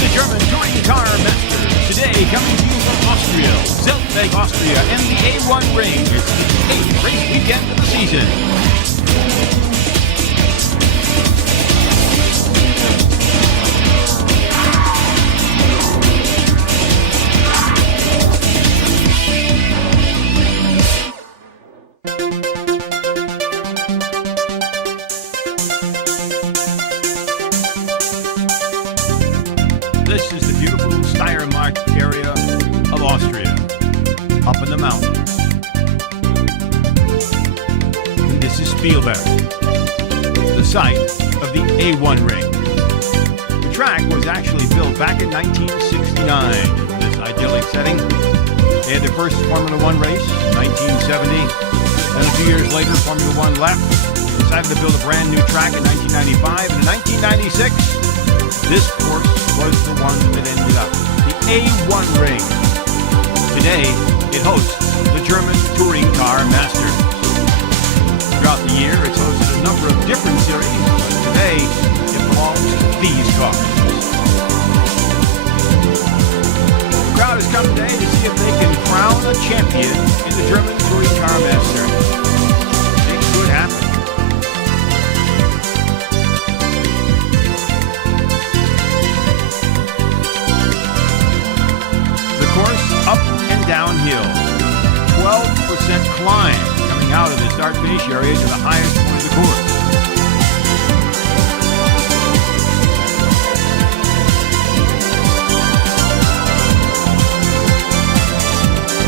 the German Touring Car Masters. Today, coming to you from Austria, Zeltweg, Austria, and the A1 Ring. It's the 8th race weekend of the season. This is the beautiful Steiermark area of Austria, up in the mountains. And this is Spielberg, the site of the A1 Ring. The track was actually built back in 1969 in this idyllic setting. They had their first Formula One race in 1970. Then a few years later, Formula One left. Decided to build a brand new track in 1995. And in 1996, this course was the one that ended up, the A1 Ring. Today, it hosts the German Touring Car Masters. Throughout the year, it's hosted a number of different series, but today, it belongs to these cars. The crowd has come today to see if they can crown a champion in the German Touring Car Masters. It could happen. Up and downhill, 12% climb coming out of the start-finish area to the highest point of the course.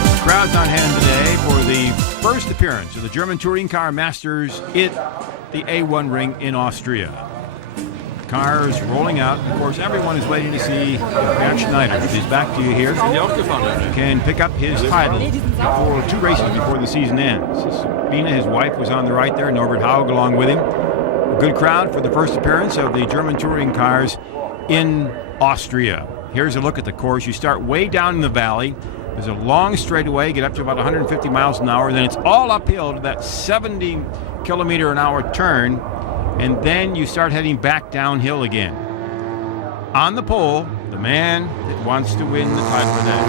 The crowd's on hand today for the first appearance of the German Touring Car Masters at the A1 Ring in Austria. Cars rolling out. Of course, everyone is waiting to see Bernd Schneider. He's back to you here. Can pick up his title for 2 races before the season ends. Sabina, his wife, was on the right there. Norbert Haug along with him. A good crowd for the first appearance of the German touring cars in Austria. Here's a look at the course. You start way down in the valley. There's a long straightaway, get up to about 150 miles an hour. Then it's all uphill to that 70-kilometer-an-hour turn. And then you start heading back downhill again. On the pole, the man that wants to win the title today,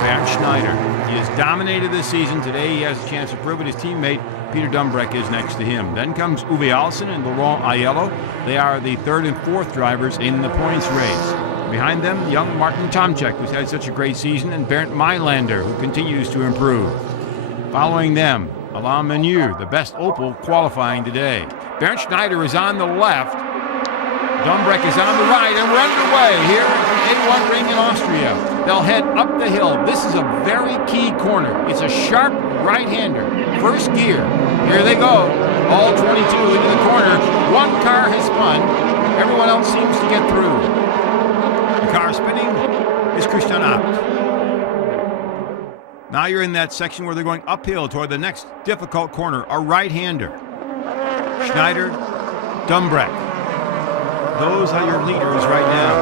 Bernd Schneider. He has dominated this season. Today he has a chance to prove it. His teammate, Peter Dumbreck, is next to him. Then comes Uwe Alzen and Laurent Aiello. They are the 3rd and 4th drivers in the points race. Behind them, young Martin Tomczyk, who's had such a great season, and Bernd Mailander, who continues to improve. Following them, Alain Menu, the best Opel qualifying today. Bernd Schneider is on the left. Dumbreck is on the right, and we're underway here at A1 Ring in Austria. They'll head up the hill. This is a very key corner. It's a sharp right-hander. First gear. Here they go. All 22 into the corner. One car has spun. Everyone else seems to get through. The car spinning is Christian Abt. Now you're in that section where they're going uphill toward the next difficult corner, a right-hander. Schneider, Dumbreck. Those are your leaders right now.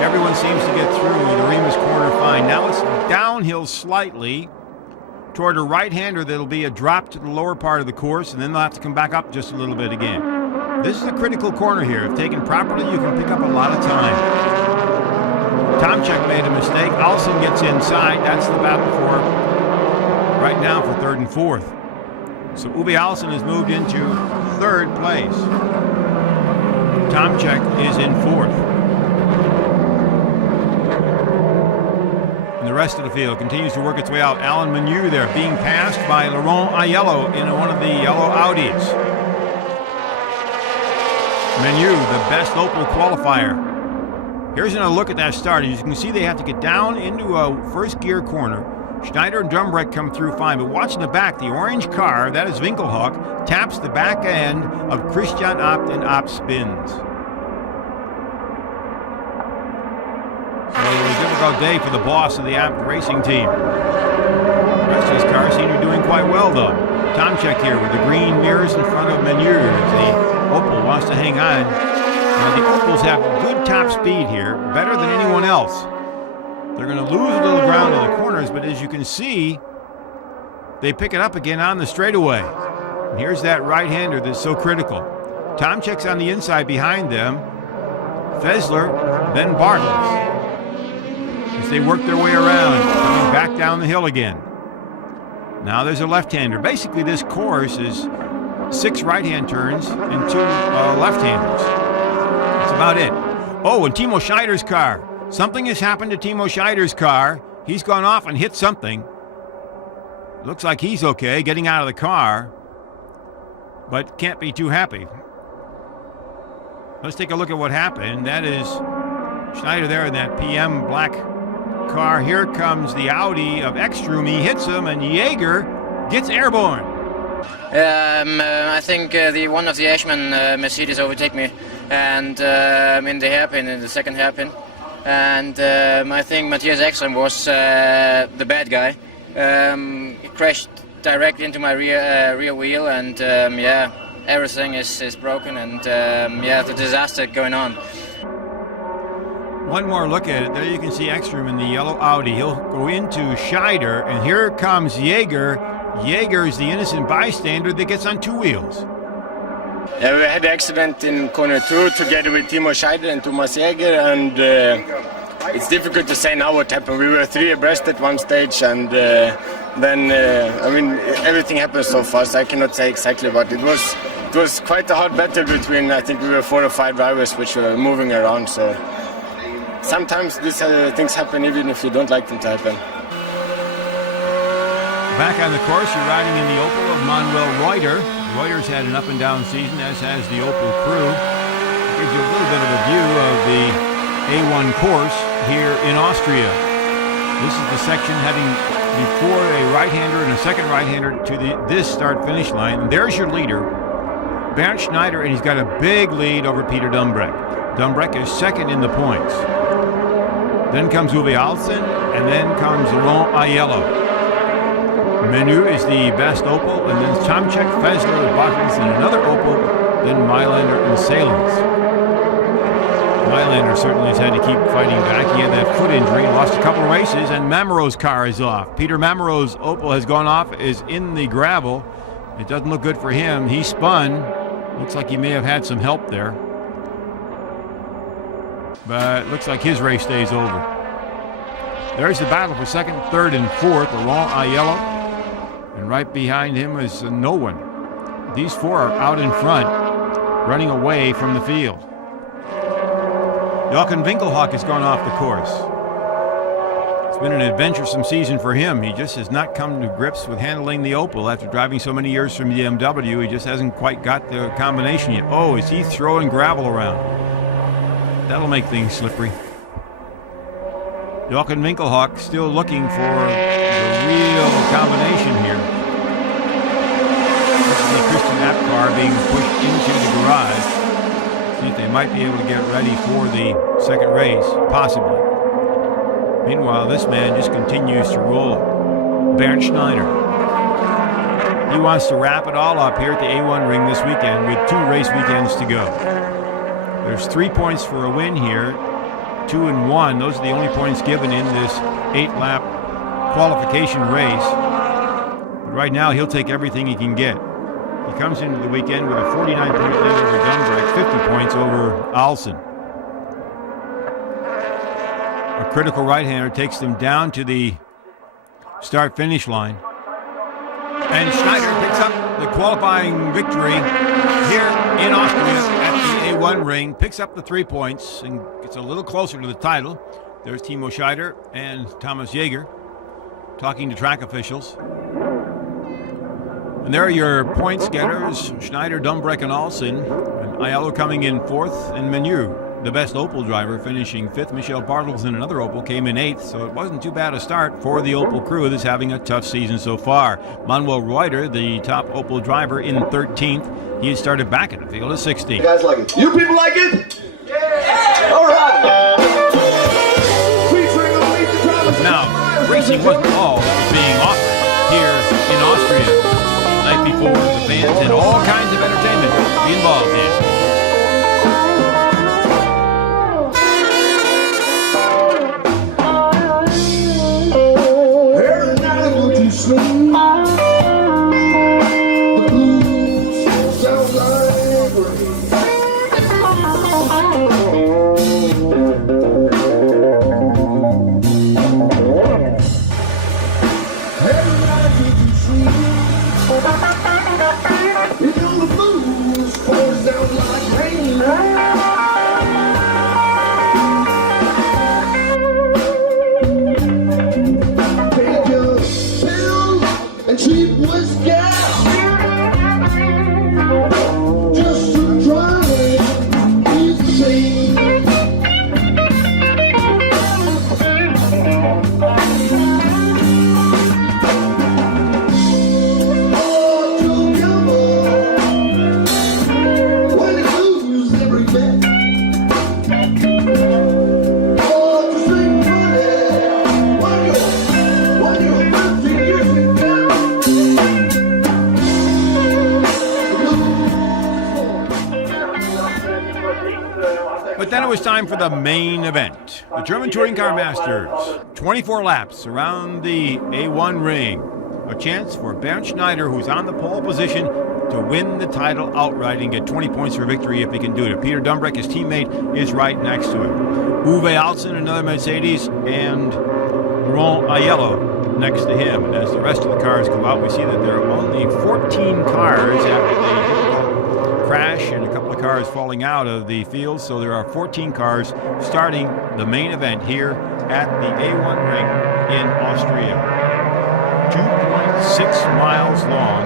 Everyone seems to get through the Remus corner fine. Now it's downhill slightly toward a right-hander that'll be a drop to the lower part of the course, and then they'll have to come back up just a little bit again. This is a critical corner here. If taken properly, you can pick up a lot of time. Tomczyk made a mistake. Alzen gets inside. That's the battle for right now for 3rd and 4th. So Uwe Alzen has moved into 3rd place. Tomczyk is in 4th. And the rest of the field continues to work its way out. Alain Menu there being passed by Laurent Aiello in one of the yellow Audis. Menu, the best Opel qualifier. Here's a look at that start. As you can see, they have to get down into a first gear corner. Schneider and Dumbreck come through fine, but watch in the back, the orange car, that is Winkelhock, taps the back end of Christian Abt, and Abt spins. So it was a difficult day for the boss of the Abt racing team. The rest of his cars seem to be doing quite well, though. Tomczyk here with the green mirrors in front of Menu. The Opel wants to hang on. Now, the Opels have good top speed here, better than anyone else. They're going to lose a little ground in the corners, but as you can see, they pick it up again on the straightaway. And here's that right-hander that's so critical. Tomczyk's on the inside behind them. Fessler, then Bartels. As they work their way around, coming back down the hill again. Now there's a left-hander. Basically, this course is 6 right-hand turns and 2 left-handers. That's about it. Oh, and Timo Schneider's car. Something has happened to Timo Schneider's car. He's gone off and hit something. Looks like he's okay, getting out of the car, but can't be too happy. Let's take a look at what happened. That is Schneider there in that PM black car. Here comes the Audi of Ekstrom. He hits him, and Jaeger gets airborne. I think one of the Ashman Mercedes overtake me, and in the hairpin, in the second hairpin. And I think Matthias Ekstrom was the bad guy. He crashed directly into my rear wheel, and everything is broken, and the disaster going on. One more look at it. There you can see Ekstrom in the yellow Audi. He'll go into Schneider, and here comes Jaeger. Jaeger is the innocent bystander that gets on 2 wheels. Yeah, we had an accident in corner 2 together with Timo Schneider and Thomas Jaeger, and it's difficult to say now what happened. We were 3 abreast at one stage, and then everything happened so fast. I cannot say exactly, but it was quite a hard battle between, I think we were 4 or 5 drivers which were moving around. So sometimes these things happen even if you don't like them to happen. Back on the course, you're riding in the Opel of Manuel Reuter. Reuter's had an up-and-down season, as has the Opel crew. It gives you a little bit of a view of the A1 course here in Austria. This is the section heading before a right-hander and a second right-hander to this start-finish line. And there's your leader, Bernd Schneider, and he's got a big lead over Peter Dumbreck. Dumbreck is second in the points. Then comes Uwe Alzen, and then comes Laurent Aiello. Menu is the best Opel, and then Tomczak, Fessler, Bachmann, and another Opel, then Mailander and Salins. Mailander certainly has had to keep fighting back. He had that foot injury, lost a couple of races, and Mamoru's car is off. Peter Mamoru's Opel has gone off, is in the gravel. It doesn't look good for him. He spun. Looks like he may have had some help there. But looks like his race day's over. There's the battle for second, third, and fourth. Laurent Aiello. And right behind him is no one. These 4 are out in front, running away from the field. Jochen Winkelhock has gone off the course. It's been an adventuresome season for him. He just has not come to grips with handling the Opel after driving so many years from BMW. He just hasn't quite got the combination yet. Oh, is he throwing gravel around? That'll make things slippery. Jochen Winkelhock still looking for the real combination here. This is the Christian Abt car being pushed into the garage. See if they might be able to get ready for the second race, possibly. Meanwhile, this man just continues to roll. Bernd Schneider. He wants to wrap it all up here at the A1 ring this weekend with 2 race weekends to go. There's 3 points for a win here. 2 and 1. Those are the only points given in this 8-lap qualification race. But right now, he'll take everything he can get. He comes into the weekend with a 49-point lead over Dumbreck, 50 points over Alzen. A critical right-hander takes them down to the start-finish line. And Schneider picks up the qualifying victory here in Austria at the A1 ring, picks up the 3 points and gets a little closer to the title. There's Timo Schneider and Thomas Jaeger talking to track officials. And there are your points getters, Schneider, Dumbreck, and Alzen. And Aiello coming in 4th, and Menu, the best Opel driver, finishing 5th. Michel Bartels in another Opel came in 8th, so it wasn't too bad a start for the Opel crew that's having a tough season so far. Manuel Reuter, the top Opel driver, in 13th. He had started back in the field at 16th. You guys like it? You people like it? Yeah! All right! Now, racing wasn't all that was being offered here in Austria. The night before, the fans had all kinds of entertainment to be involved in. But then it was time for the main event. The German Touring Car Masters. 24 laps around the A1 ring. A chance for Bernd Schneider, who's on the pole position, to win the title outright and get 20 points for victory if he can do it. Peter Dumbrek, his teammate, is right next to him. Uwe Alzen, another Mercedes, and Laurent Aiello next to him. And as the rest of the cars come out, we see that there are only 14 cars after the crash and a couple of cars falling out of the field. So there are 14 cars starting the main event here at the A1 ring in Austria. 2.6 miles long,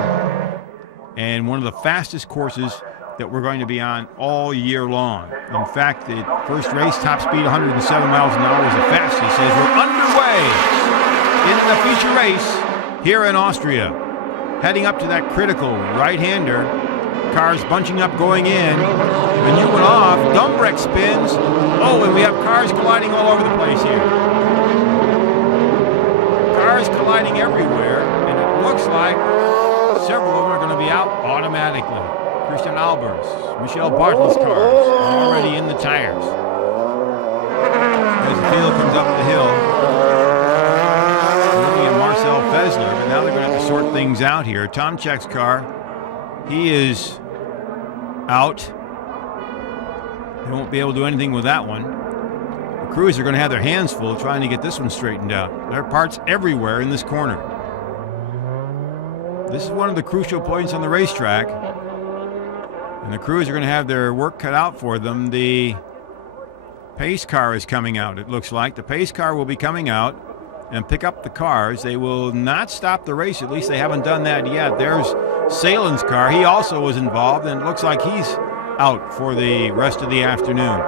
and one of the fastest courses that we're going to be on all year long. In fact, the first race, top speed 107 miles an hour, was the fastest as we're underway in the feature race here in Austria. Heading up to that critical right-hander, cars bunching up going in. When you went off, Dumbrek spins. Oh, and we have cars colliding all over the place here. Cars colliding everywhere, and it looks like several of them are going to be out automatically. Christian Albert's, Michel Bartel's cars already in the tires. As the field comes up the hill, we're looking at Marcel Fessler, but now they're going to have to sort things out here. Tomczak's car, he is out. They won't be able to do anything with that one. The crews are going to have their hands full trying to get this one straightened out. There are parts everywhere in this corner. This is one of the crucial points on the racetrack, and the crews are going to have their work cut out for them. The pace car is coming out, it looks like. The pace car will be coming out and pick up the cars. They will not stop the race, at least they haven't done that yet. There's Salen's car. He also was involved, and it looks like he's out for the rest of the afternoon.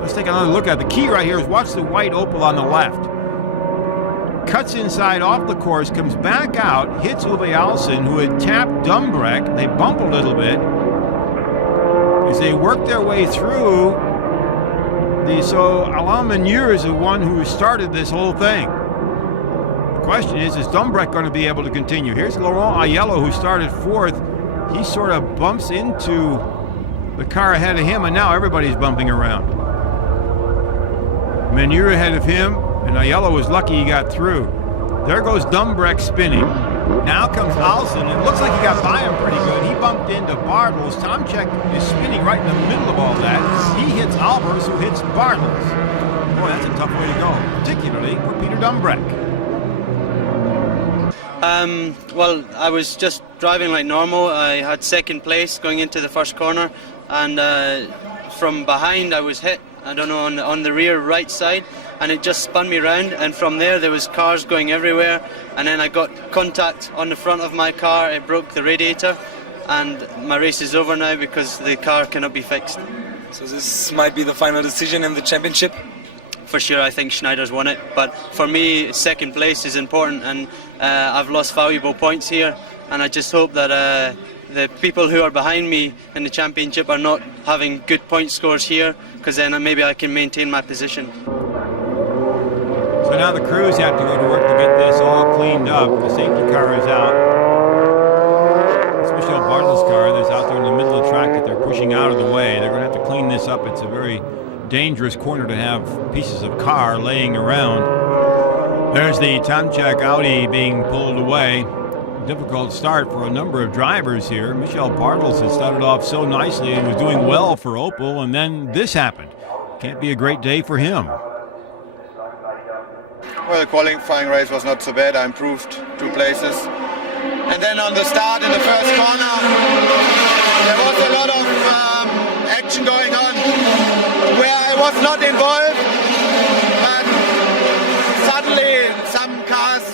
Let's take another look at it. The key right here is watch the white Opel on the left. Cuts inside off the course, comes back out, hits Uwe Alzen, who had tapped Dumbrek. They bump a little bit as they work their way through. So Alain Menier is the one who started this whole thing. The question is Dumbrek going to be able to continue? Here's Laurent Aiello, who started fourth. He sort of bumps into the car ahead of him, and now everybody's bumping around. Menier ahead of him, and Aiello was lucky he got through. There goes Dumbrek spinning. Now comes Alzen. It looks like he got by him pretty good. He bumped into Bartels. Tomczak is spinning right in the middle of all that. He hits Albers, who hits Bartels. Boy, that's a tough way to go, particularly for Peter Dumbrek. Well, I was just driving like normal. I had second place going into the first corner, and from behind I was hit, I don't know, on the rear right side, and it just spun me round, and from there was cars going everywhere, and then I got contact on the front of my car. It broke the radiator, and my race is over now because the car cannot be fixed. So this might be the final decision in the championship? For sure, I think Schneider's won it, but for me, second place is important, and I've lost valuable points here, and I just hope that the people who are behind me in the championship are not having good point scores here, because then maybe I can maintain my position. So now the crews have to go to work to get this all cleaned up. The safety car is out. It's Michel Bartel's car that's out there in the middle of the track that they're pushing out of the way. They're going to have to clean this up. It's a very dangerous corner to have pieces of car laying around. There's the Tomczak Audi being pulled away. Difficult start for a number of drivers here. Michel Bartels had started off so nicely and was doing well for Opel, and then this happened. Can't be a great day for him. Well, the qualifying race was not so bad. I improved 2 places. And then on the start in the first corner, there was a lot of action going on where I was not involved. But suddenly some cars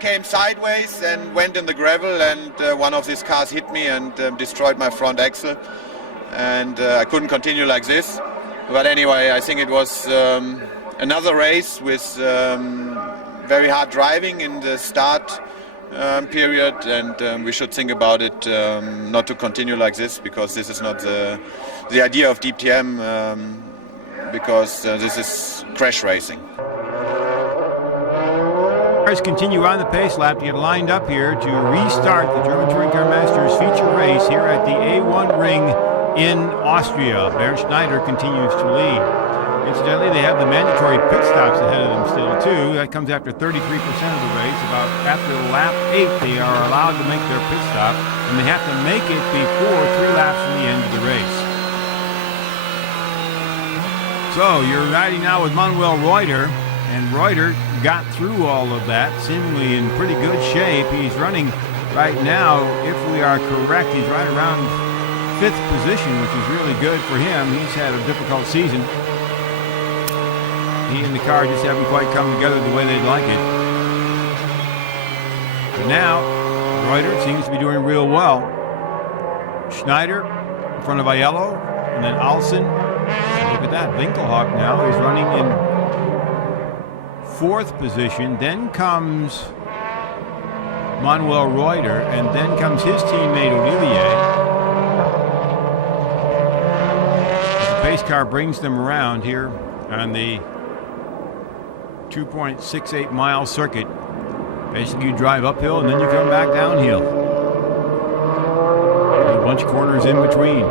came sideways and went in the gravel, and one of these cars hit me and destroyed my front axle. And I couldn't continue like this. But anyway, I think it was another race with very hard driving in the start period, and we should think about it not to continue like this, because this is not the idea of DTM, because this is crash racing. Cars continue on the pace lap to get lined up here to restart the German Touring Car Masters feature race here at the A1 ring in Austria. Bernd Schneider continues to lead. Incidentally, they have the mandatory pit stops ahead of them still, too. That comes after 33% of the race. About after lap 8, they are allowed to make their pit stop, and they have to make it before 3 laps from the end of the race. So you're riding now with Manuel Reuter, and Reuter got through all of that, seemingly in pretty good shape. He's running right now, if we are correct, he's right around 5th position, which is really good for him. He's had a difficult season. He and the car just haven't quite come together the way they'd like it. But now, Reuter seems to be doing real well. Schneider in front of Aiello, and then Alzen. Look at that, Winkelhock now is running in 4th position. Then comes Manuel Reuter, and then comes his teammate Olivier. The pace car brings them around here on the 2.68 mile circuit. Basically, you drive uphill and then you come back downhill. There's a bunch of corners in between.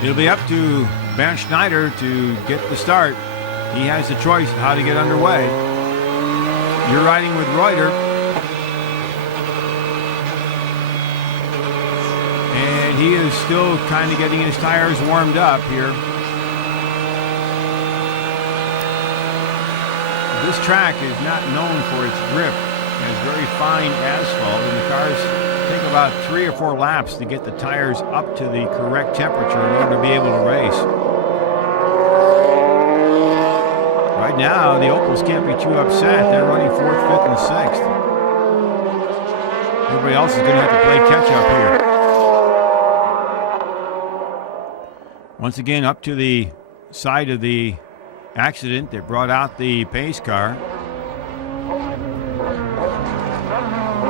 It'll be up to Bernd Schneider to get the start. He has the choice of how to get underway. You're riding with Reuter. And he is still kind of getting his tires warmed up here. This track is not known for its grip. It has very fine asphalt, and the cars take about 3 or 4 laps to get the tires up to the correct temperature in order to be able to race. Right now, the Opels can't be too upset. They're running 4th, 5th, and 6th. Everybody else is going to have to play catch-up here. Once again, up to the side of the accident that brought out the pace car.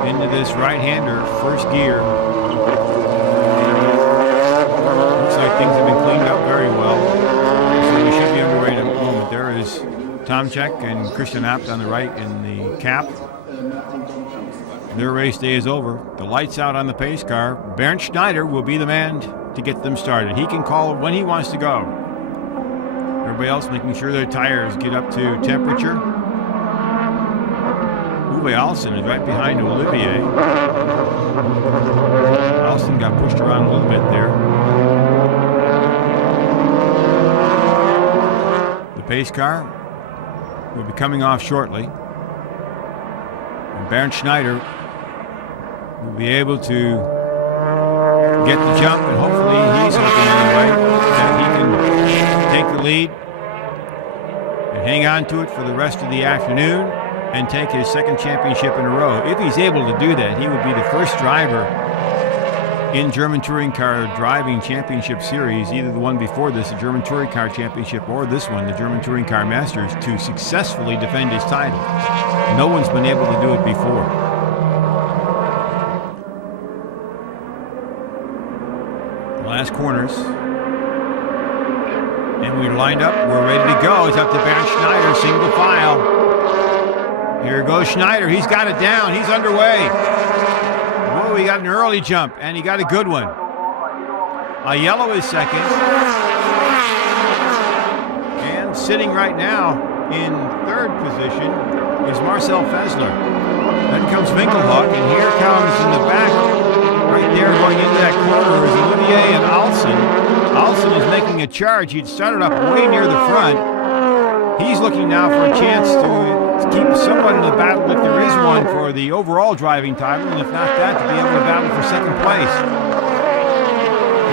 Into this right-hander, first gear. Looks like things have been cleaned up very well. So we should be underway in a moment. There is Tomczyk and Christian Abt on the right in the cap. Their race day is over. The lights out on the pace car. Bernd Schneider will be the man to get them started. He can call when he wants to go. Everybody else making sure their tires get up to temperature. Uwe Alzen is right behind Olivier. Alzen got pushed around a little bit there. The pace car will be coming off shortly. And Bernd Schneider will be able to get the jump, and hopefully he's hoping anyway that he can take the lead and hang on to it for the rest of the afternoon and take his 2nd championship in a row. If he's able to do that, he would be the first driver in German Touring Car Driving Championship Series, either the one before this, the German Touring Car Championship, or this one, the German Touring Car Masters, to successfully defend his title. No one's been able to do it before. Last corners. And we're lined up. We're ready to go. It's up to Bernd Schneider, single file. Here goes Schneider. He's got it down. He's underway. Whoa, he got an early jump, and he got a good one. Aiello is 2nd. And sitting right now in 3rd position is Marcel Fessler. Then comes Winkelhock, and here comes in the back, right there going into that corner, is Olivier and Alzen. Alzen is making a charge. He'd started up way near the front. He's looking now for a chance to keep someone in the battle, if there is one, for the overall driving title, and if not that, to be able to battle for 2nd place.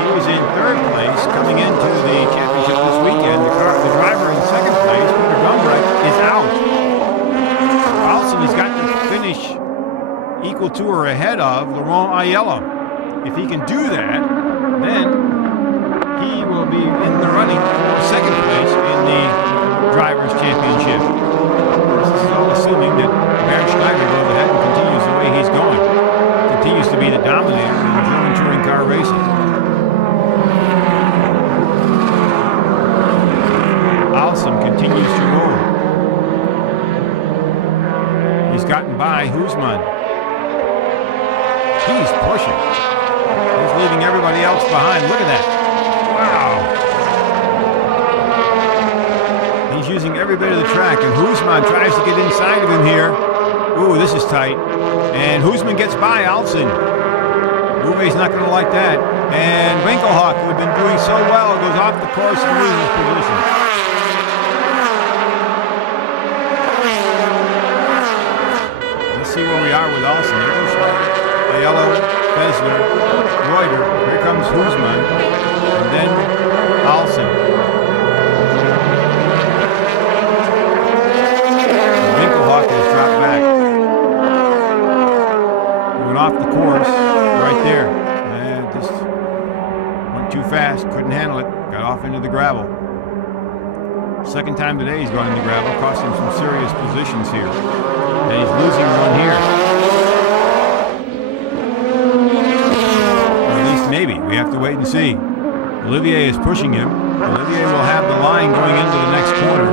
He was in 3rd place coming into the championship this weekend. The driver in 2nd place, Peter Gumbrecht, is out. Alzen has got to finish equal to or ahead of Laurent Aiello. If he can do that, then he will be in the running for 2nd place in the Drivers' Championship. This is all assuming that Bernd Schneider goes ahead and continues the way he's going. Continues to be the dominator in German touring car racing. Alzen continues to roll. He's gotten by Husmann. He's pushing. He's leaving everybody else behind. Look at that. Wow. He's using every bit of the track, and Hoosman tries to get inside of him here. Ooh, this is tight. And Hoosman gets by Alzen. Uwe's not going to like that. And Winkelhock, who had been doing so well, goes off the course and loses position. Let's see where we are with Alzen. There goes Aiello, Fessler, Reuter. Here comes Hoosman. And then Alzen. Winkelhock has dropped back. Going off the course right there. And just went too fast. Couldn't handle it. Got off into the gravel. Second time today he's gone into gravel. Cost him some serious positions here. And he's losing one here. Or at least maybe. We have to wait and see. Olivier is pushing him. Olivier will have the line going into the next corner.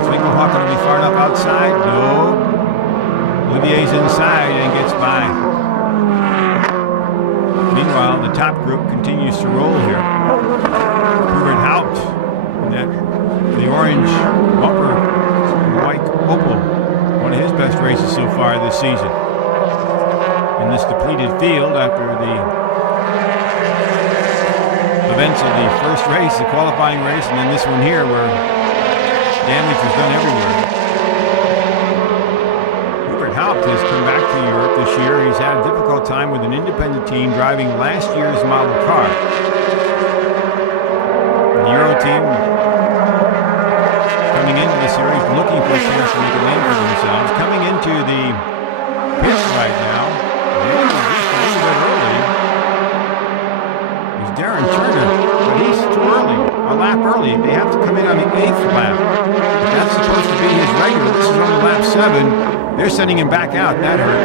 Is Winkelhock going to be far enough outside? No. Olivier's inside and gets by. Meanwhile, the top group continues to roll here. Hubert Haupt, the orange bumper, white Opel, one of his best races so far this season. In this depleted field after the events of the first race, the qualifying race, and then this one here where damage was done everywhere. Haupt has come back to Europe this year. He's had a difficult time with an independent team driving last year's model car. The Euro team coming into the series looking for a chance to make a name for themselves. Coming into the pits right now, just a little bit early, is Darren Turner, but he's too early, a lap early. They have to come in on the 8th lap. That's supposed to be his regular. This is only lap 7. They're sending him back out. That hurt.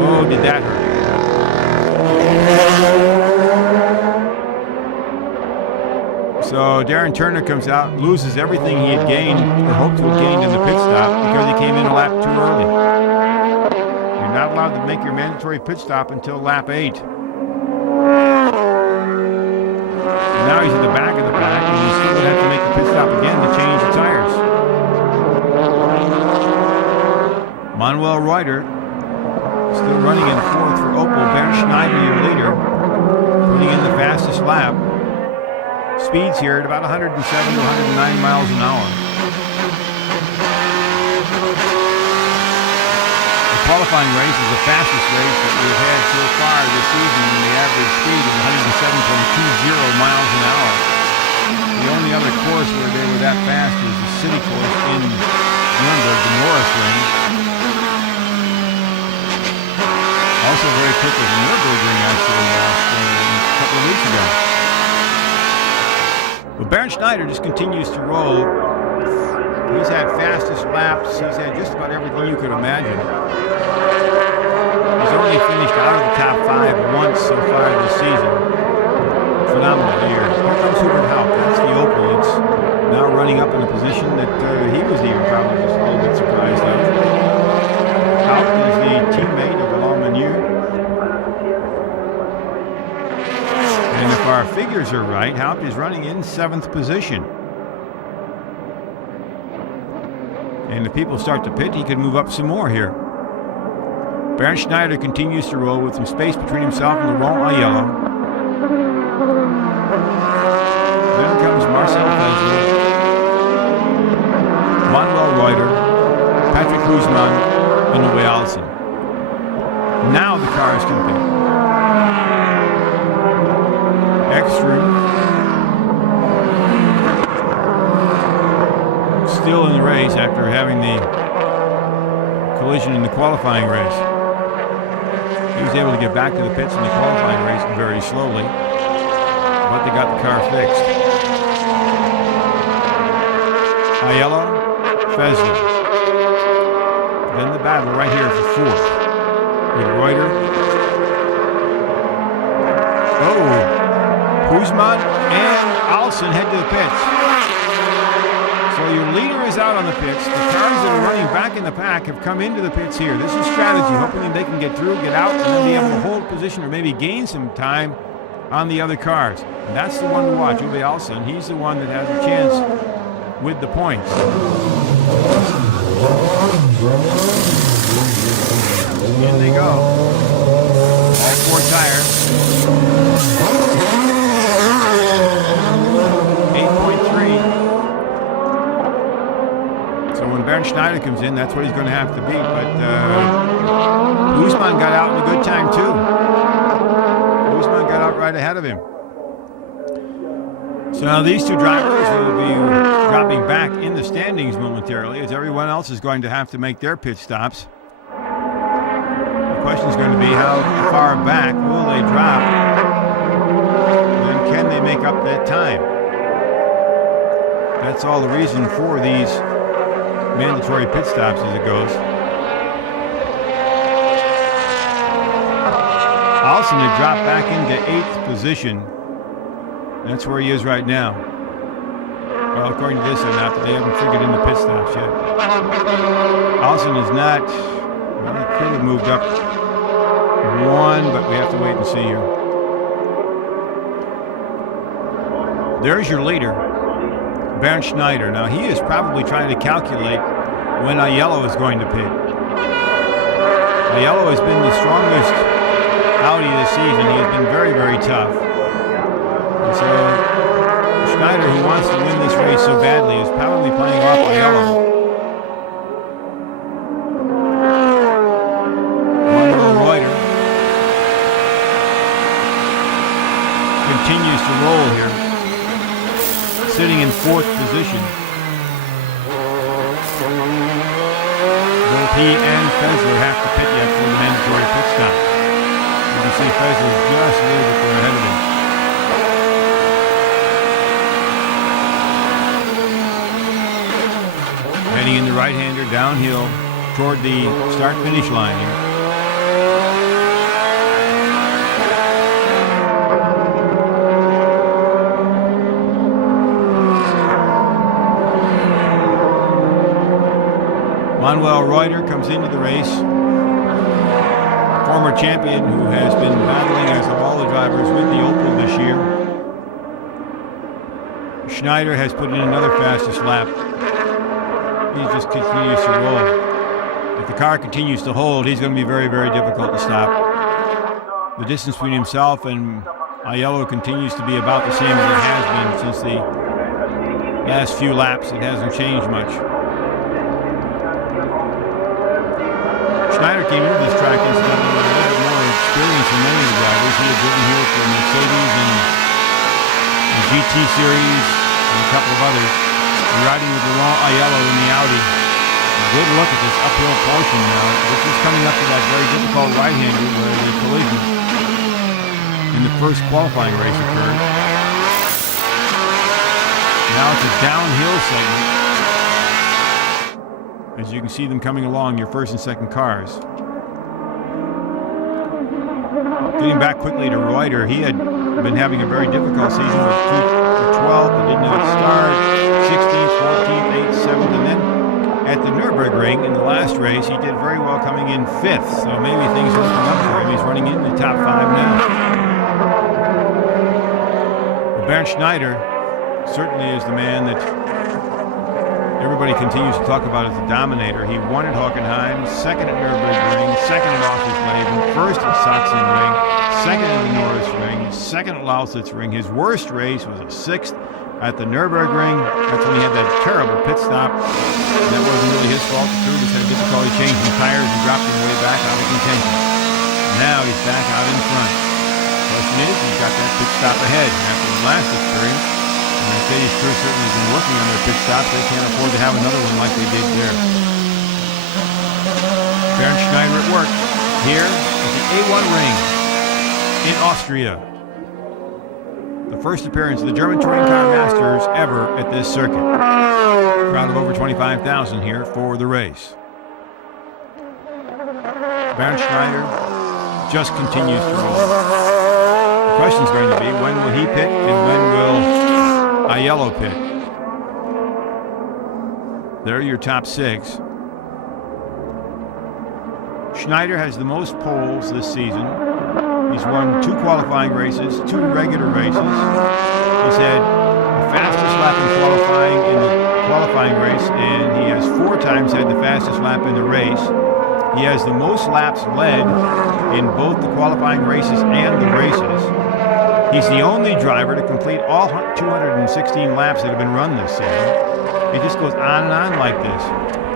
Oh, did that hurt. So Darren Turner comes out, loses everything he had gained or hoped to have gained in the pit stop because he came in a lap too early. You're not allowed to make your mandatory pit stop until lap 8. So now he's at the back of the pack, and he's still going to have to make the pit stop again to change the tires. Manuel Reuter still running in 4th for Opel. Bernd Schneider, your leader, putting in the fastest lap. Speeds here at about 107 to 109 miles an hour. The qualifying race is the fastest race that we've had so far this season. The average speed is 107.20 miles an hour. The only other course where they were that fast is the city course in Nuremberg, the Norris Ring. Also very quick with the Nürburgring actually last a couple of weeks ago. But Bernd Schneider just continues to roll. He's had fastest laps. He's had just about everything you could imagine. He's only finished out of the top 5 once so far this season. Phenomenal year. Here comes Hubert Haupt. That's the Opel. It's now running up in a position that he was even probably just a little bit surprised of. Haupt is the teammate of and if our figures are right, Haupt is running in 7th position. And if people start to pit, he could move up some more here. Bernd Schneider continues to roll with some space between himself and Laurent Aiello. Then comes Marcel Fessler, Manuel Reuter, Patrick Hoosman, and Uwe Alzen. Now the cars can pit. Ekstrom still in the race after having the collision in the qualifying race. He was able to get back to the pits in the qualifying race very slowly, but they got the car fixed. Aiello, Fessler. Then the battle right here for 4th. With Reuter. Oh, Hoosman and Alzen head to the pits. So So your leader is out on the pits. The cars that are running back in the pack have come into the pits here. This is strategy, hoping they can get through, get out, and then be able to hold position or maybe gain some time on the other cars. And that's the one to watch, Uwe Alzen. He's the one that has a chance with the points. In they go. All four tires. 8.3. So when Bernd Schneider comes in, that's what he's going to have to beat. But Guzman got out in a good time too. Guzman got out right ahead of him. So now these two drivers will be dropping back in the standings momentarily, as everyone else is going to have to make their pit stops. The question is going to be how far back will they drop, and can they make up that time? That's all the reason for these mandatory pit stops as it goes. Alzen had dropped back into 8th position. That's where he is right now. Well, according to this, they haven't figured in the pit stops yet. Alzen is not. Well, he could have moved up one, but we have to wait and see here. There's your leader, Bernd Schneider. Now he is probably trying to calculate when Aiello is going to pit. Aiello has been the strongest Audi this season. He has been very, very tough. And so Schneider, who wants to win this race so badly, is probably playing off Aiello. Manuel Reuter continues to roll here, sitting in 4th position. Both he and Fessler have to pit yet for the mandatory pit stop. You can see Fessler just a little bit ahead of him. Heading in the right-hander downhill toward the start-finish line here. Manuel Reuter comes into the race. Former champion who has been battling as of all the drivers with the Opel this year. Schneider has put in another fastest lap. He just continues to roll. If the car continues to hold, he's going to be very, very difficult to stop. The distance between himself and Aiello continues to be about the same as it has been since the last few laps. It hasn't changed much. Schneider came into this track incidentally with a little bit more experience than many of the drivers. He had driven here for Mercedes and the GT Series and a couple of others. Riding with Laurent Aiello in the Audi. Good look at this uphill portion now. This is coming up to that very difficult right-hander where the collision in the first qualifying race occurred. Now it's a downhill segment. As you can see them coming along, your first and second cars. Getting back quickly to Reuter, he had been having a very difficult season with 12th, but did not start. 16th, 14th, 8th, 7th, and then at the Nürburgring in the last race, he did very well coming in 5th. So maybe things are looking up for him. He's running in the top 5 now. Bernd Schneider certainly is the man that everybody continues to talk about as the dominator. He won at Hockenheim, 2nd at Nürburgring, 2nd at Oschersleben, 1st at Sachsenring, 2nd at the Norris Ring, 2nd at Lausitz Ring. His worst race was a 6th at the Nürburgring. That's when he had that terrible pit stop. And that wasn't really his fault. The crew just had difficulty changing tires and dropped him way back out of contention. Now he's back out in front. Question is, he's got that pit stop ahead. After his last experience, the Mercedes crew certainly has been working on their pit stops. They can't afford to have another one like they did there. Bernd Schneider at work here at the A1 ring in Austria. The first appearance of the German Touring Car Masters ever at this circuit. Crowd of over 25,000 here for the race. Bernd Schneider just continues to roll. The question is going to be, when will he pit and when will Aiello pit? There are your top 6. Schneider has the most poles this season. He's won 2 qualifying races, 2 regular races. He's had the fastest lap in the qualifying race, and he has 4 times had the fastest lap in the race. He has the most laps led in both the qualifying races and the races. He's the only driver to complete all 216 laps that have been run this season. It just goes on and on like this.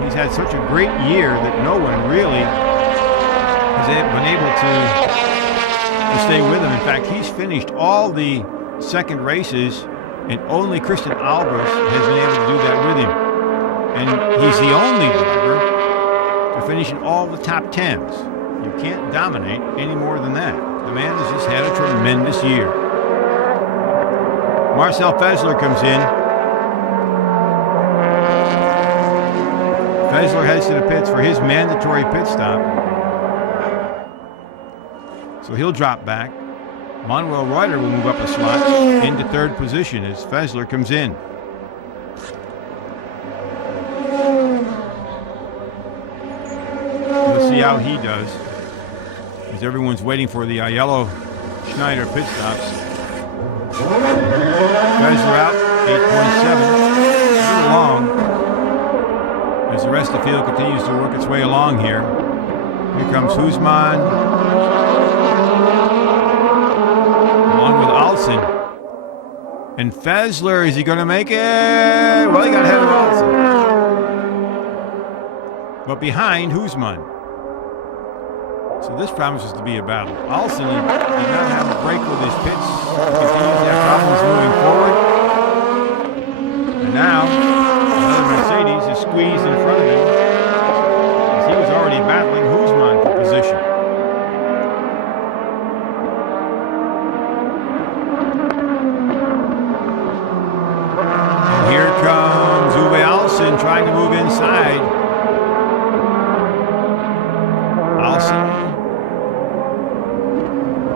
He's had such a great year that no one really has been able to stay with him. In fact, he's finished all the second races, and only Christian Albers has been able to do that with him. And he's the only driver to finish in all the top 10s. You can't dominate any more than that. The man has just had a tremendous year. Marcel Fessler comes in. Fessler heads to the pits for his mandatory pit stop. So he'll drop back. Manuel Reuter will move up a slot into 3rd position as Fessler comes in. Let's see how he does, as everyone's waiting for the Aiello Schneider pit stops. Fessler out, 8.7. A little long, as the rest of the field continues to work its way along here. Here comes Husman, along with Alzen. And Fessler, is he going to make it? Well, he got ahead of Alzen. But behind Husman. So this promises to be a battle. Alzen did not have a break with his pits. He continues to have problems moving forward. And now, another Mercedes is squeezed in front of him, as he was already battling Husman for position. And here comes Uwe Alzen trying to move inside. Alzen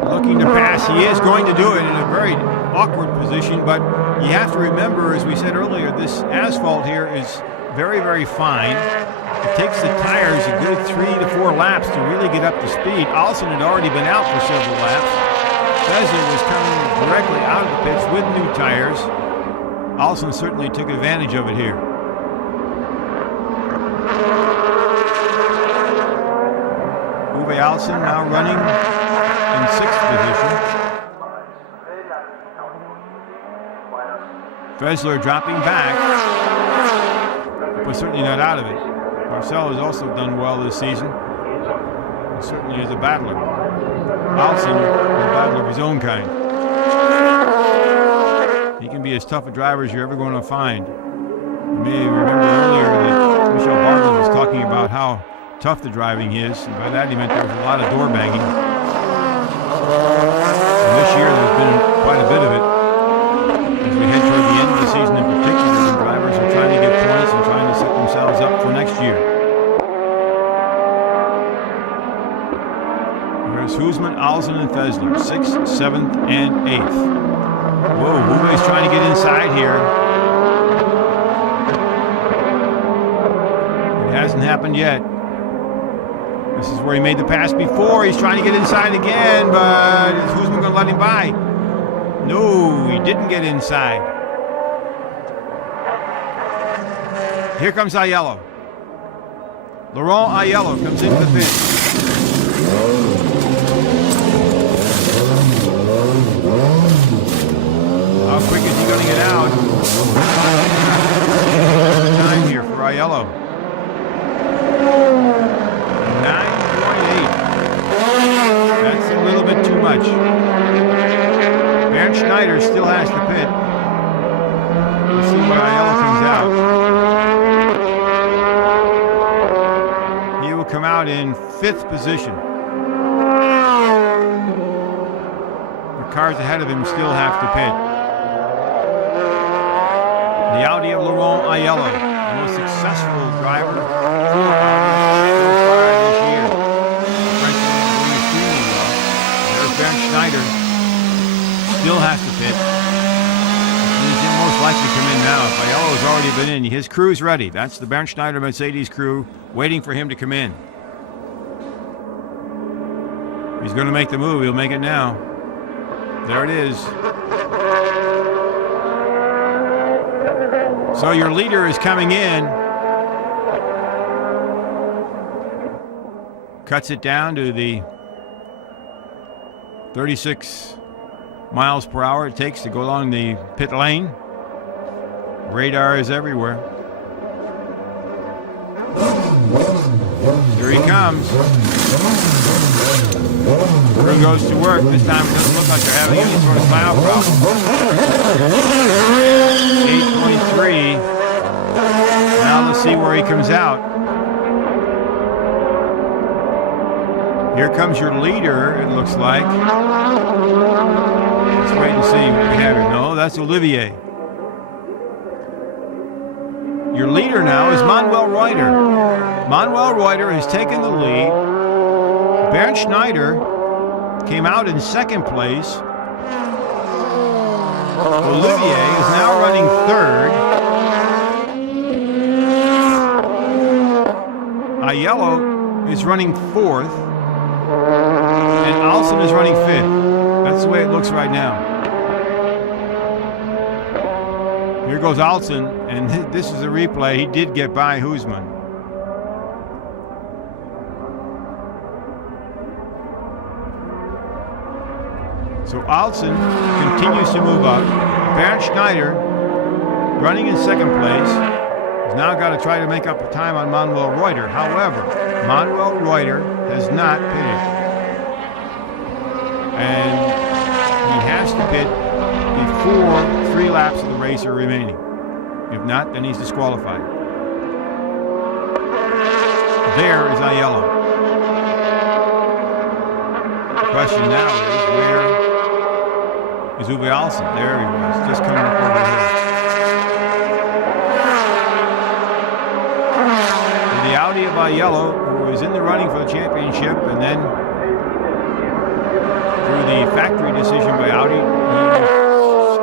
looking to pass. He is going to do it in a very awkward position, but you have to remember, as we said earlier, this asphalt here is very, very fine. It takes the tires a good 3 to 4 laps to really get up to speed. Alzen had already been out for several laps. Fessler was coming directly out of the pits with new tires. Alzen certainly took advantage of it here. Uwe Alzen now running in 6th position. Fessler dropping back, but certainly not out of it. Marcel has also done well this season. He certainly is a battler. Alzen is a battler of his own kind. He can be as tough a driver as you're ever going to find. You may remember earlier that Michel Barnes was talking about how tough the driving is, and by that he meant there was a lot of door banging. And this year there's been quite a bit of it. As we head toward the end of the season in particular, the drivers are trying to get points and trying to set themselves up for next year. There's Husman, Alzen, and Fessler, 6th, 7th, and 8th. Whoa, Uwe's trying to get inside here. It hasn't happened yet. This is where he made the pass before. He's trying to get inside again, but is Husman going to let him by? No, he didn't get inside. Here comes Aiello. Laurent Aiello comes into the pit. How quick is he going to get out? Time here for Aiello. 9.8. That's a little bit too much. Bernd Schneider still has to pit. We'll see when Aiello comes out. He will come out in 5th position. The cars ahead of him still have to pit. The Audi of Laurent Aiello, the most successful driver for Audi this year. French doing extremely well. There's Bernd Schneider. Still has to pit. He's in most most likely to come in now. If Aiello has already been in, his crew's ready. That's the Bernd Schneider Mercedes crew waiting for him to come in. He's going to make the move. He'll make it now. There it is. So your leader is coming in. Cuts it down to the 36 miles per hour it takes to go along the pit lane. Radar is everywhere. Here he comes. Crew goes to work. This time it doesn't look like they're having any sort of cloud problem. 8.3. Now let's see where he comes out. Here comes your leader, it looks like. Let's wait and see what we have here. No, that's Olivier. Your leader now is Manuel Reuter. Manuel Reuter has taken the lead. Bernd Schneider came out in second place. Olivier is now running third. Aiello is running fourth. And Alzen is running fifth. That's the way it looks right now. Here goes Alzen, and this is a replay. He did get by Huisman. So Alzen continues to move up. Bernd Schneider, running in second place, has now got to try to make up a time on Manuel Reuter. However, Manuel Reuter has not pitted. And he has to pit before 3 laps of the race are remaining. If not, then he's disqualified. There is Aiello. The question now is, where is Uwe Alzen? There he was, just coming up over here. The Audi of Aiello, who is in the running for the championship, and then through the factory decision by Audi, he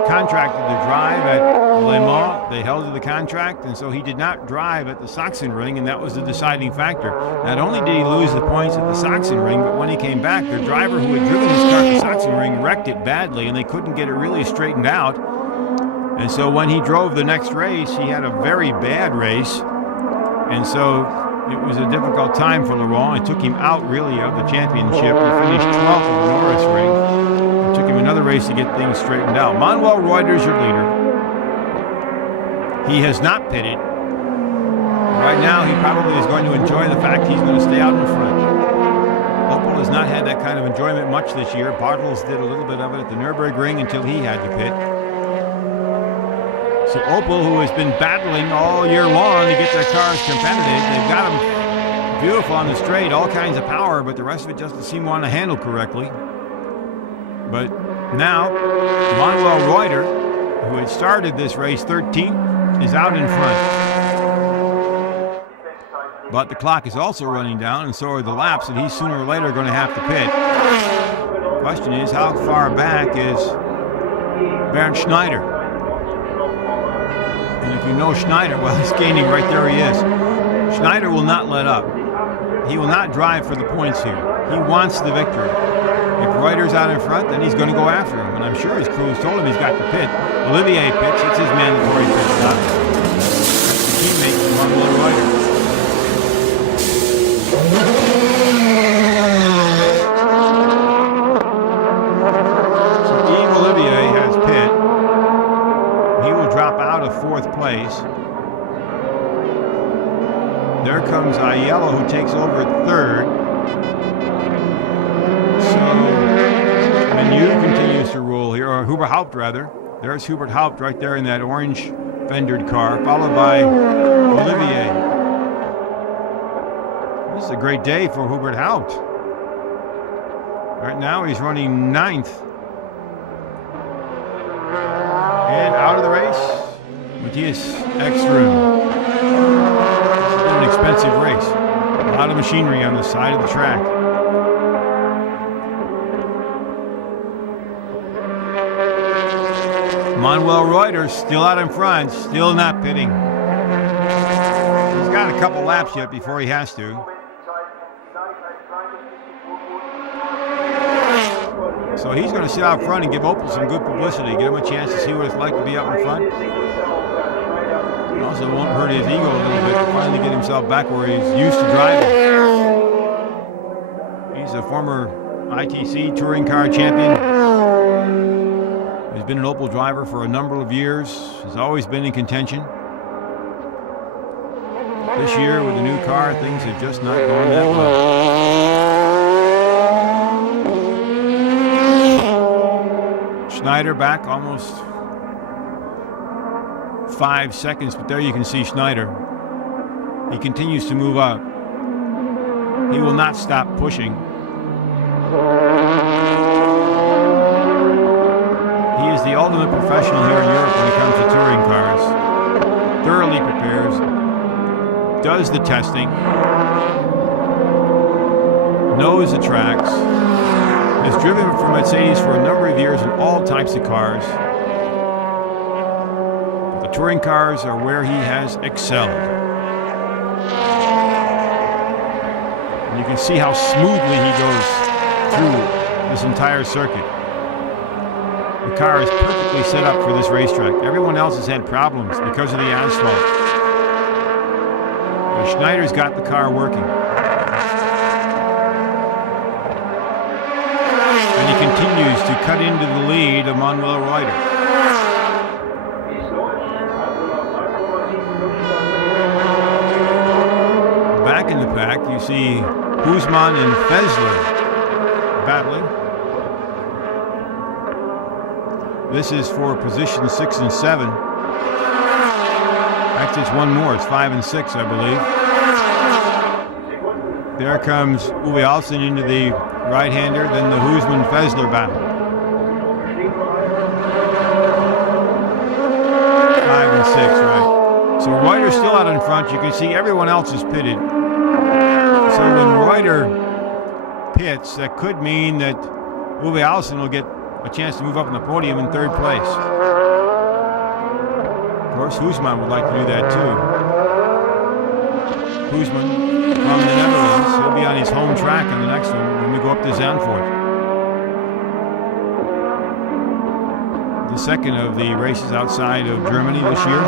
contracted to drive at Le Mans. They held to the contract, and so he did not drive at the Sachsenring, and that was the deciding factor. Not only did he lose the points at the Sachsenring, but when he came back, the driver who had driven his car at the Sachsenring wrecked it badly, and they couldn't get it really straightened out. And so when he drove the next race, he had a very bad race, and so it was a difficult time for Laurent. It took him out, really, of the championship. He finished 12th of the Norris ring. It took him another race to get things straightened out. Manuel Reuter is your leader. He has not pitted. Right now, he probably is going to enjoy the fact he's going to stay out in front. Opel has not had that kind of enjoyment much this year. Bartels did a little bit of it at the Nürburgring until he had to pit. So Opel, who has been battling all year long to get their cars competitive, they've got them beautiful on the straight, all kinds of power, but the rest of it doesn't seem to want to handle correctly. But now, Manuel Reuter, who had started this race 13th, is out in front. But the clock is also running down, and so are the laps, and he's sooner or later going to have to pit. The question is, how far back is Bernd Schneider? And if you know Schneider, well, he's gaining right there he is. Schneider will not let up. He will not drive for the points here. He wants the victory. If Reuter's out in front, then he's going to go after him. And I'm sure his crew has told him he's got to pit. Olivier pits. It's his mandatory pit stop. Teammate Manuel Reuter. So Yves Olivier has pit. He will drop out of 4th place. There comes Aiello, who takes over at 3rd. So Manu continues to rule here, or Hubert Haupt rather. There's Hubert Haupt right there in that orange fendered car, followed by Olivier. This is a great day for Hubert Haupt. Right now he's running 9th. And out of the race, Matthias Ekström. This has been an expensive race. A lot of machinery on the side of the track. Manuel Reuter still out in front, still not pitting. He's got a couple laps yet before he has to. So he's going to sit out front and give Opel some good publicity, give him a chance to see what it's like to be up in front. It also won't hurt his ego a little bit to finally get himself back where he's used to driving. He's a former ITC touring car champion. He's been an Opel driver for a number of years. Has always been in contention. This year with the new car, things have just not gone that well. Schneider back almost 5 seconds, but there you can see Schneider. He continues to move up. He will not stop pushing. He is the ultimate professional here in Europe when it comes to touring cars. Thoroughly prepares, does the testing, knows the tracks, has driven for Mercedes for a number of years in all types of cars. The touring cars are where he has excelled. And you can see how smoothly he goes through this entire circuit. The car is perfectly set up for this racetrack. Everyone else has had problems because of the asphalt. But Schneider's got the car working. And he continues to cut into the lead of Manuel Reuter. Back in the pack, you see Guzman and Fessler battling. This is for position 6 and 7. Actually, it's one more. It's 5 and 6, I believe. There comes Uwe Alzen into the right-hander, then the Guzman-Fessler battle. 5 and 6, right. So Reuter's still out in front. You can see everyone else is pitted. So when Reuter pits, that could mean that Uwe Alzen will get a chance to move up on the podium in 3rd place. Of course, Guzman would like to do that too. Guzman from the Netherlands, he'll be on his home track in the next one when we go up to Zandvoort. The second of the races outside of Germany this year.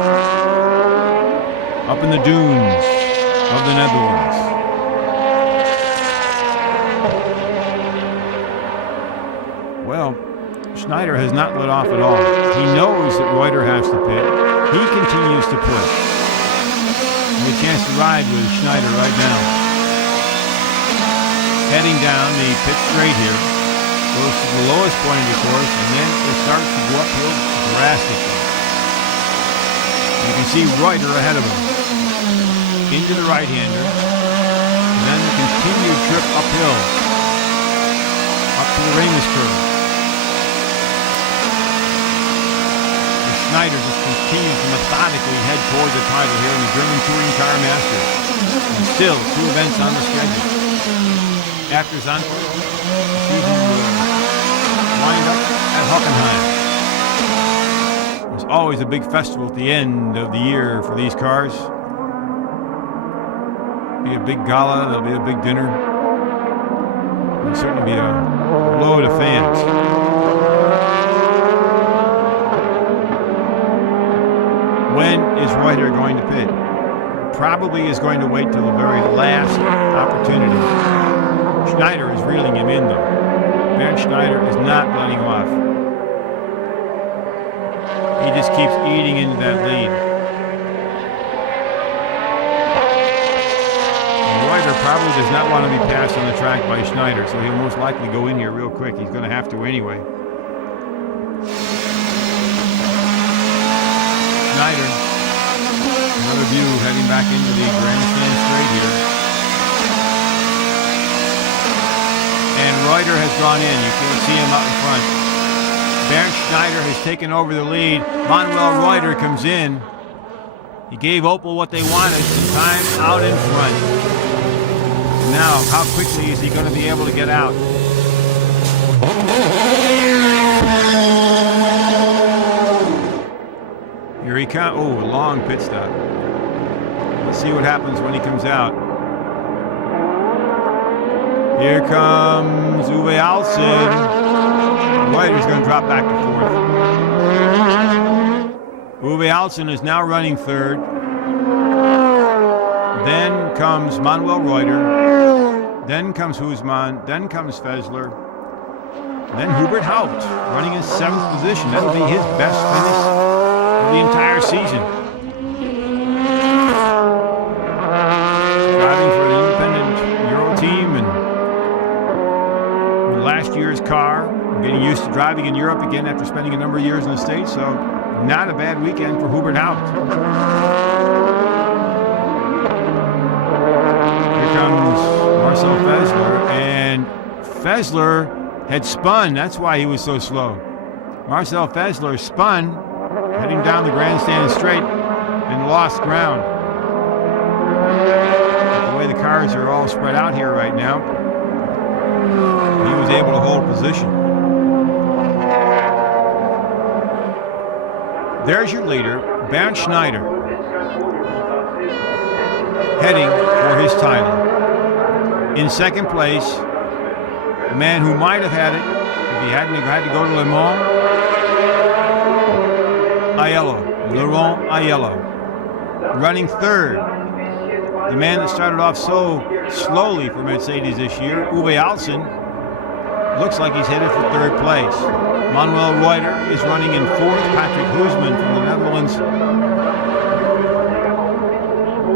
Up in the dunes of the Netherlands. Well, Schneider has not let off at all. He knows that Reuter has to pit. He continues to push. And a chance to ride with Schneider right now. Heading down the pit straight here. Goes to the lowest point of the course, and then it starts to go uphill drastically. You can see Reuter ahead of him. Into the right-hander. And then the continued trip uphill. Up to the Ramus curve. Schneider just continues to methodically head toward the title here in the German Touring Car Masters. And still 2 events on the schedule. After Zandvoort, the season will wind up at Hockenheim. There's always a big festival at the end of the year for these cars. There'll be a big gala, there'll be a big dinner. There'll certainly be a load of fans. When is Reuter going to pit? Probably is going to wait till the very last opportunity. Schneider is reeling him in though. Bernd Schneider is not letting off. He just keeps eating into that lead. And Reuter probably does not want to be passed on the track by Schneider, so he'll most likely go in here real quick. He's going to have to anyway. Schneider, another view heading back into the grandstand straight here. And Reuter has gone in. You can see him out in front. Bernd Schneider has taken over the lead. Manuel Reuter comes in. He gave Opel what they wanted, some time out in front. Now, how quickly is he going to be able to get out? Here he comes. Oh, a long pit stop. Let's see what happens when he comes out. Here comes Uwe Alzen. Reuter's going to drop back to fourth. Uwe Alzen is now running third. Then comes Manuel Reuter. Then comes Husmann. Then comes Fessler. Then Hubert Haupt running in seventh position. That'll be his best finish of the entire season. Driving for the independent Euro team and last year's car. Getting used to driving in Europe again after spending a number of years in the States. So not a bad weekend for Hubert Haupt. Here comes Marcel Fessler. And Fessler had spun. That's why he was so slow. Marcel Fessler spun, heading down the grandstand straight, and lost ground. The way the cars are all spread out here right now, he was able to hold position. There's your leader, Bernd Schneider, heading for his title. In second place, the man who might have had it if he hadn't had to go to Le Mans, Aiello, Laurent Aiello. Running third, the man that started off so slowly for Mercedes this year, Uwe Alzen, looks like he's headed for third place. Manuel Reuter is running in fourth. Patrick Husmann from the Netherlands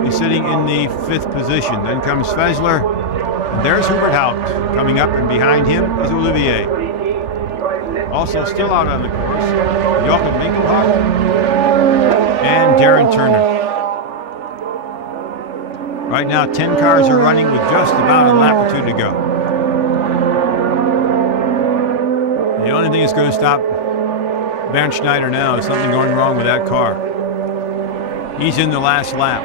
is sitting in the fifth position. Then comes Fessler. And there's Hubert Haupt. Coming up, and behind him is Olivier. Also still out on the course, Jochen Winkelhock and Darren Turner. Right now, 10 cars are running with just about a lap or two to go. The only thing that's going to stop Bernd Schneider now is something going wrong with that car. He's in the last lap.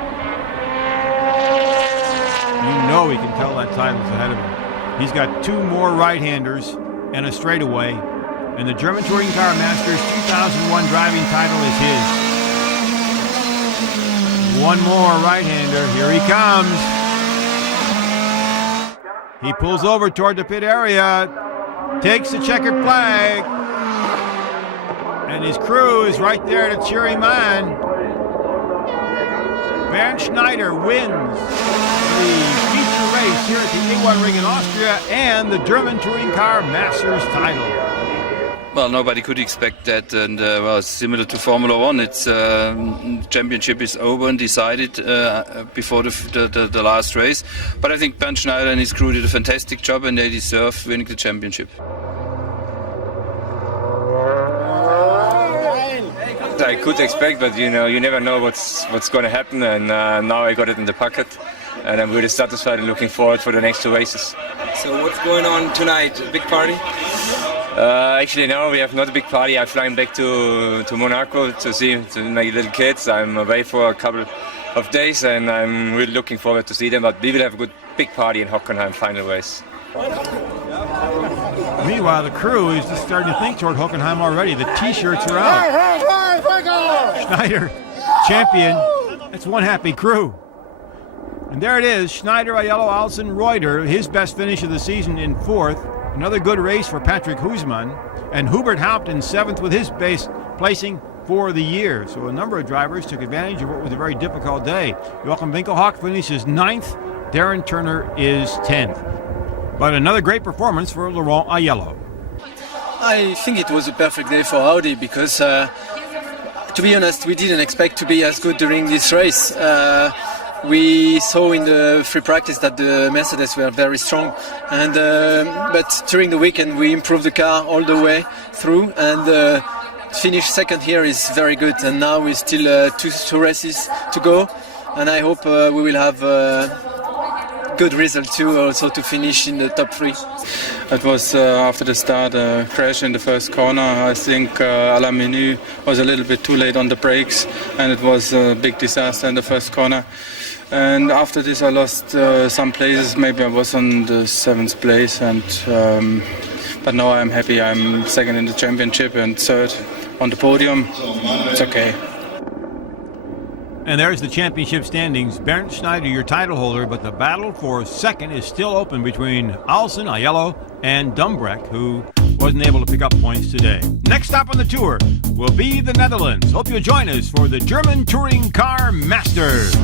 You know he can tell that title's ahead of him. He's got two more right-handers and a straightaway, and the German Touring Car Masters 2001 driving title is his. One more right-hander. Here he comes. He pulls over toward the pit area, takes the checkered flag, and his crew is right there to cheer him on. Bernd Schneider wins the feature race here at the A1 ring in Austria and the German Touring Car Masters title. Well, nobody could expect that, and well, similar to Formula One, it's championship is over and decided before the last race. But I think Bernd Schneider and his crew did a fantastic job, and they deserve winning the championship. I could expect, but you know, you never know what's going to happen, and now I got it in the pocket, and I'm really satisfied and looking forward for the next two races. So what's going on tonight? A big party? Actually, no, we have not a big party. I'm flying back to Monaco to see my little kids. I'm away for a couple of days, and I'm really looking forward to see them. But we will have a good big party in Hockenheim final race. Meanwhile, the crew is just starting to think toward Hockenheim already. The T-shirts are out. Schneider, champion. That's one happy crew. And there it is, Schneider, Aiello, Alzen, Reuter, his best finish of the season in fourth. Another good race for Patrick Husmann. And Hubert Haupt in seventh with his base placing for the year. So a number of drivers took advantage of what was a very difficult day. Jochen Winkelhock finishes ninth. Darren Turner is 10th. But another great performance for Laurent Aiello. I think it was a perfect day for Audi because, to be honest, we didn't expect to be as good during this race. We saw in the free practice that the Mercedes were very strong, and but during the weekend we improved the car all the way through, and finish second here is very good. And now we still two races to go, and I hope we will have good result too, also to finish in the top three. It was after the start a crash in the first corner. I think Alain Menu was a little bit too late on the brakes, and it was a big disaster in the first corner. And after this I lost some places. Maybe I was on the 7th place, and but now I'm happy. I'm second in the championship and third on the podium. It's okay. And there's the championship standings. Bernd Schneider, your title holder, but the battle for second is still open between Alzen, Aiello, and Dumbreck, who wasn't able to pick up points today. Next stop on the tour will be the Netherlands. Hope you'll join us for the German Touring Car Masters.